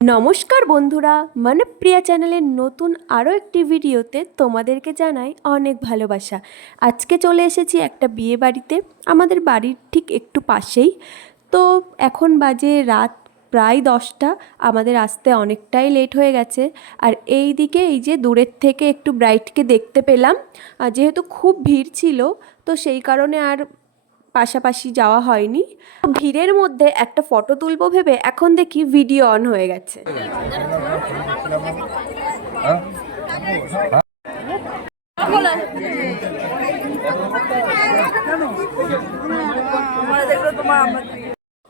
নমস্কার বন্ধুরা মানে প্রিয়া চ্যানেলের নতুন আরও একটি ভিডিওতে তোমাদেরকে জানাই অনেক ভালোবাসা। আজকে চলে এসেছি একটা বিয়ে বাড়িতে, আমাদের বাড়ির ঠিক একটু পাশেই। তো এখন বাজে রাত প্রায় দশটা, আমাদের আসতে অনেকটাই লেট হয়ে গেছে। আর এই দিকে এই যে দূরের থেকে একটু ব্রাইটকে দেখতে পেলাম। যেহেতু খুব ভিড় ছিল, তো সেই কারণে আর পাশাপাশি যাওয়া হয়নি। ভিড়ের মধ্যে একটা ফটো তুলবো ভেবে এখন দেখি ভিডিও অন হয়ে গেছে।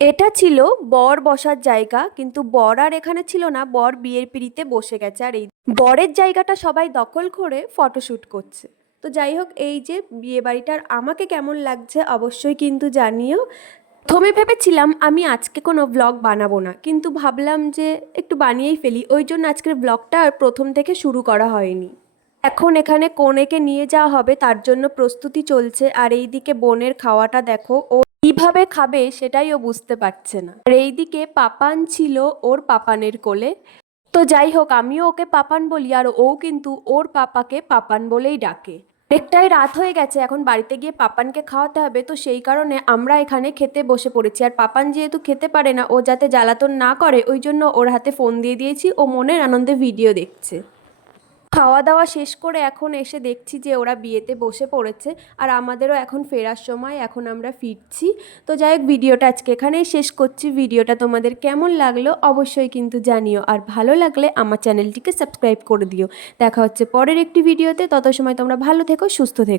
এটা ছিল বর বসার জায়গা, কিন্তু বর আর এখানে ছিল না, বর বিয়ের পিড়িতে বসে গেছে আর এই বরের জায়গাটা সবাই দখল করে ফটোশ্যুট করছে। তো যাই হোক, এই যে বিয়ে বাড়িটার আমাকে কেমন লাগছে অবশ্যই কিন্তু জানিও। প্রথমে ভেবেছিলাম আমি আজকে কোনো ব্লগ বানাবো না, কিন্তু ভাবলাম যে একটু বানিয়েই ফেলি। ওই জন্য আজকের ব্লগটা আর প্রথম থেকে শুরু করা হয়নি। এখন এখানে কনেকে নিয়ে যাওয়া হবে, তার জন্য প্রস্তুতি চলছে। আর এইদিকে বোনের খাওয়াটা দেখো, ও কীভাবে খাবে সেটাই ও বুঝতে পারছে না। আর এইদিকে পাপান ছিল ওর পাপানের কোলে। তো যাই হোক, আমিও ওকে পাপান বলি, আর ও কিন্তু ওর পাপাকে পাপান বলেই ডাকে। অনেকটাই রাত হয়ে গেছে, এখন বাড়িতে গিয়ে পাপানকে খাওয়াতে হবে, তো সেই কারণে আমরা এখানে খেতে বসে পড়েছি। আর পাপান যেহেতু খেতে পারে না, ও যাতে জ্বালাতন না করে, ওই জন্য ওর হাতে ফোন দিয়ে দিয়েছি, ও মনের আনন্দে ভিডিও দেখছে। খাওয়া দাওয়া শেষ করে এখন এসে দেখছি যে ওরা বিয়েতে বসে পড়েছে আর আমাদেরও এখন ফেরার সময়, এখন আমরা ফিরছি। তো যাই হোক, ভিডিওটা আজকে এখানেই শেষ করছি। ভিডিওটা তোমাদের কেমন লাগল অবশ্যই কিন্তু জানিও। আর ভালো লাগলে আমার চ্যানেলটিকে সাবস্ক্রাইব করে দিও। দেখা হচ্ছে পরের একটি ভিডিওতে। তত সময় তোমরা ভালো থেকো, সুস্থ থেকো।